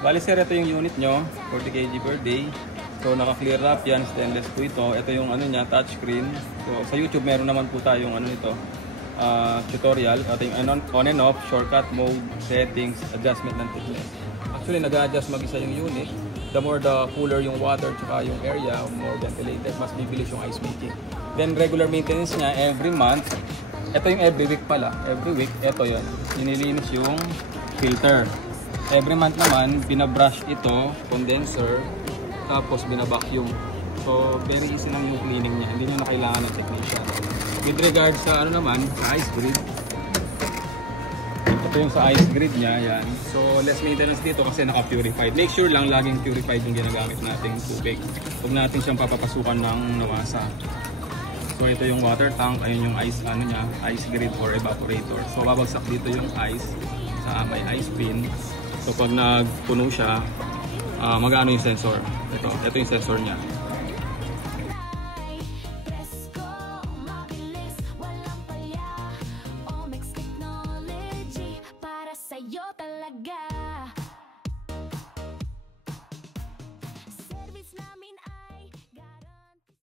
Bali sir, ito yung unit nyo, 40 kg per day. So naka-clear wrap yan, stainless po ito. Ito yung ano niya, touchscreen. So sa YouTube meron naman po tayong ano nito, tutorial. Ito yung on and off, shortcut mode, settings, adjustment ng thickness. Actually nag-a-adjust mag-isa yung unit. The more the cooler yung water tsaka yung area, more ventilated, mas bibilis yung ice making. Then regular maintenance niya every month. Ito yung every week pala. Every week, ito yun. Nililinis yung filter. Every month naman, binabrush ito, condenser, tapos binabacuum. So, very easy lang yung cleaning niya. Hindi nyo na kailangan ng technician. With regard sa ano naman, sa ice grid. Ito yung sa ice grid niya, yan. So, less maintenance dito kasi naka-purified. Make sure lang laging purified yung ginagamit nating tubig. Huwag natin siyang papapasukan ng nawasa. So ito yung water tank, ayun yung ice ano niya, ice grid or evaporator. So babagsak dito yung ice sa may ice pin. So pag nagpuno siya, mag-ano yung sensor. Ito yung sensor niya. Yo